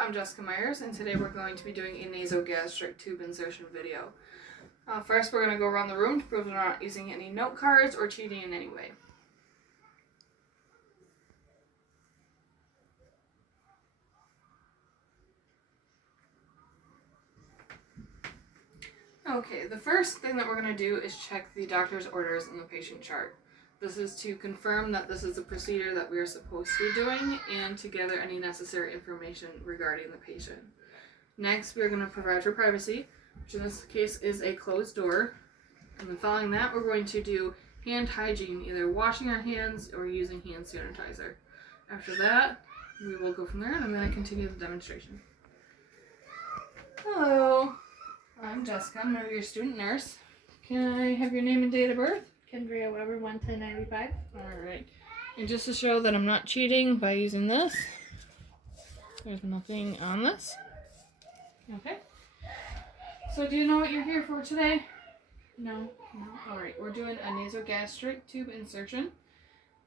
I'm Jessica Myers, and today we're going to be doing a nasogastric tube insertion video. First, we're going to go around the room to prove we're not using any note cards or cheating in any way. Okay, the first thing that we're going to do is check the doctor's orders in the patient chart. This is to confirm that this is a procedure that we are supposed to be doing and to gather any necessary information regarding the patient. Next, we're going to provide for privacy, which in this case is a closed door. And then following that, we're going to do hand hygiene, either washing our hands or using hand sanitizer. After that, we will go from there, and I'm going to continue the demonstration. Hello, I'm Jessica. I'm your student nurse. Can I have your name and date of birth? Kendria Weber, 11095. Alright. And just to show that I'm not cheating by using this, there's nothing on this. Okay. So do you know what you're here for today? No. Alright, we're doing a nasogastric tube insertion.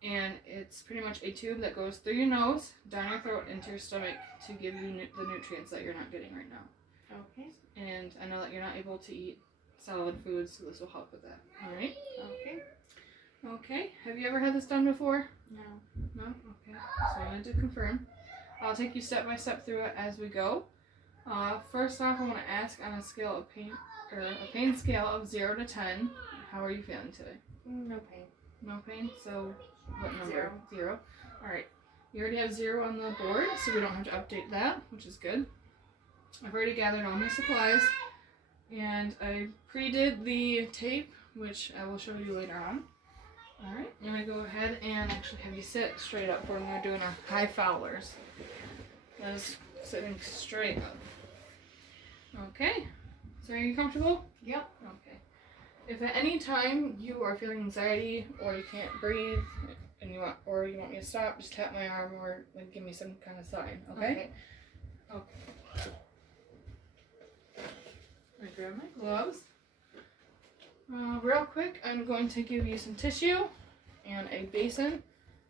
And it's pretty much a tube that goes through your nose, down your throat, into your stomach to give you the nutrients that you're not getting right now. Okay. And I know that you're not able to eat solid foods, so this will help with that. Alright? Okay. Okay. Have you ever had this done before? No. No? Okay. So I wanted to confirm. I'll take you step by step through it as we go. First off, I want to ask on a scale of pain scale of 0 to 10, how are you feeling today? No pain. No pain? So what number? 0. 0. Alright. You already have 0 on the board, so we don't have to update that, which is good. I've already gathered all my supplies, and I pre-did the tape, which I will show you later on. Alright, I'm going to go ahead and actually have you sit straight up for when we're doing our high fowlers. That's sitting straight up. Okay, so are you comfortable? Yep. Okay. If at any time you are feeling anxiety or you can't breathe and you want me to stop, just tap my arm or like give me some kind of sign, okay? Okay. I grab my gloves. Real quick, I'm going to give you some tissue and a basin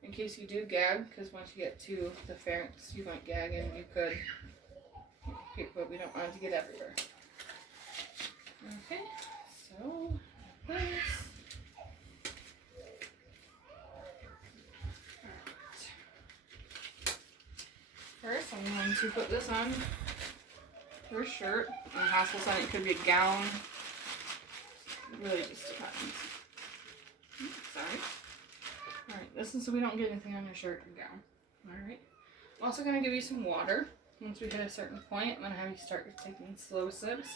in case you do gag, because once you get to the pharynx, you might gag and you could, but we don't want it to get everywhere. Okay, so this. First, I'm going to put this on your shirt. In the hospital setting, it could be a gown. It really just depends. Sorry. Alright, this is so we don't get anything on your shirt or gown. Alright. I'm also going to give you some water. Once we hit a certain point, I'm going to have you start taking slow sips.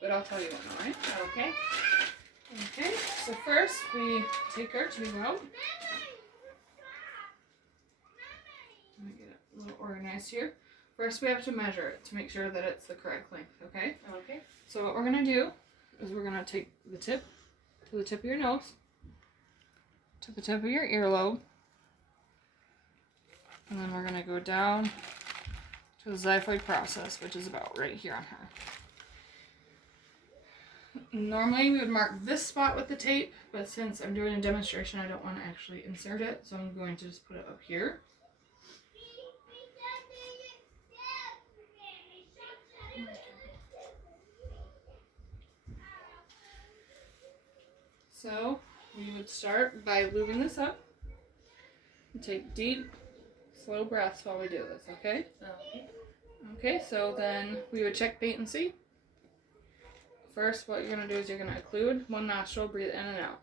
But I'll tell you when, alright? Okay. Okay, so first we take our tube out. Let me get it a little organized here. First we have to measure it to make sure that it's the correct length, okay? Okay. So what we're going to do is we're going to take the tip to the tip of your nose, to the tip of your earlobe, and then we're going to go down to the xiphoid process, which is about right here on her. Normally we would mark this spot with the tape, but since I'm doing a demonstration, I don't want to actually insert it, so I'm going to just put it up here. So we would start by lubing this up and take deep, slow breaths while we do this, okay? Okay. Okay, so then we would check patency. First, what you're going to do is you're going to occlude one nostril, breathe in and out.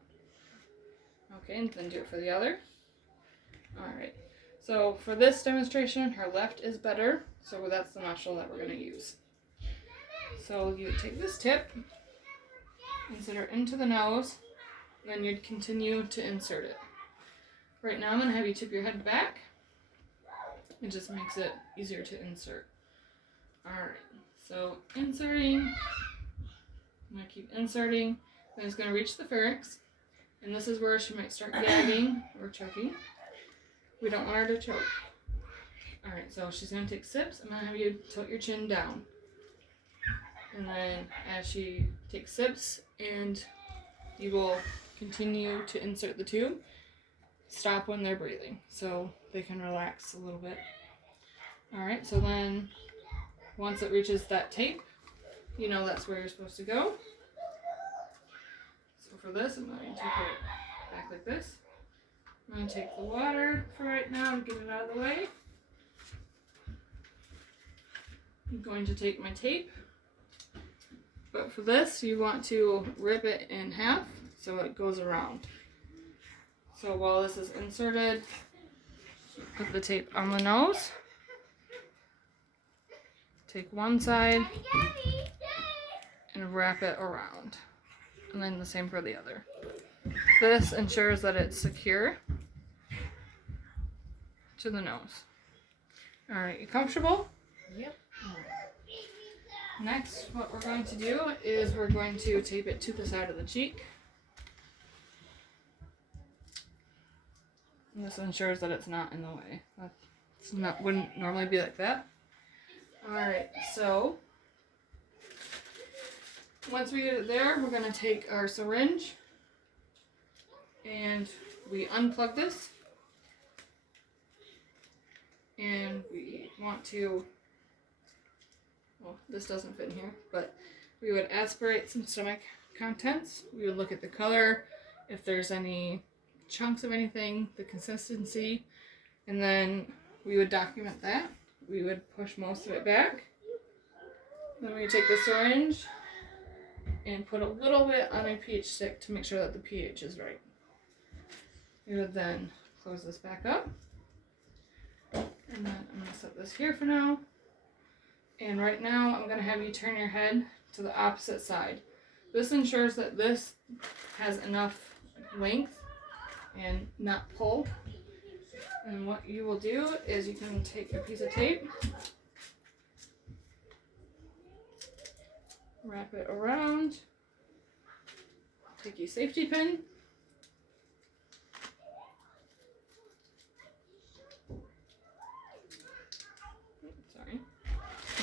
Okay, and then do it for the other. Alright, so for this demonstration, her left is better, so that's the nostril that we're going to use. So you would take this tip, insert it into the nose, then you'd continue to insert it. Right now I'm going to have you tip your head back. It just makes it easier to insert. Alright, so inserting. I'm going to keep inserting. Then it's going to reach the pharynx. And this is where she might start gagging or choking. We don't want her to choke. Alright, so she's going to take sips. I'm going to have you tilt your chin down. And then as she takes sips, and you will continue to insert the tube, stop when they're breathing so they can relax a little bit. Alright, so then once it reaches that tape, you know that's where you're supposed to go. So for this, I'm going to take it back like this. I'm going to take the water for right now and get it out of the way. I'm going to take my tape, but for this you want to rip it in half so it goes around. So while this is inserted, put the tape on the nose, take one side and wrap it around, and then the same for the other. This ensures that it's secure to the nose. Alright, you comfortable? Yep. Next, what we're going to do is we're going to tape it to the side of the cheek. And this ensures that it's not in the way. Wouldn't normally be like that. Alright, so once we get it there, we're going to take our syringe and we unplug this. And we want to, well, this doesn't fit in here, but we would aspirate some stomach contents. We would look at the color, if there's any chunks of anything, the consistency, and then we would document that. We would push most of it back. Then we would take the syringe and put a little bit on a pH stick to make sure that the pH is right. We would then close this back up. And then I'm going to set this here for now. And right now I'm going to have you turn your head to the opposite side. This ensures that this has enough length and not pull. And what you will do is you can take a piece of tape, wrap it around, take a safety pin,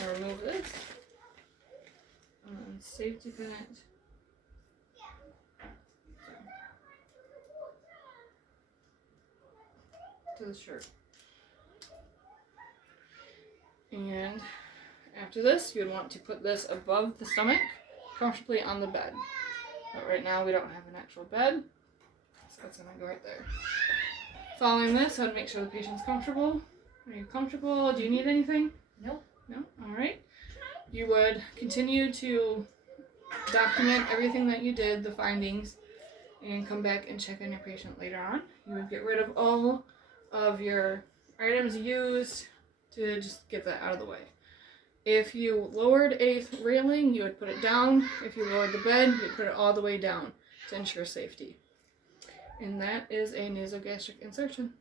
I'll remove this and safety pin it to the shirt. And after this, you would want to put this above the stomach, comfortably on the bed. But right now we don't have an actual bed, so it's going to go right there. Following this, I would make sure the patient's comfortable. Are you comfortable? Do you need anything? Nope. No? Alright. You would continue to document everything that you did, the findings, and come back and check on your patient later on. You would get rid of all of your items used to just get that out of the way. If you lowered a railing, you would put it down. If you lowered the bed, you would put it all the way down to ensure safety. And that is a nasogastric insertion.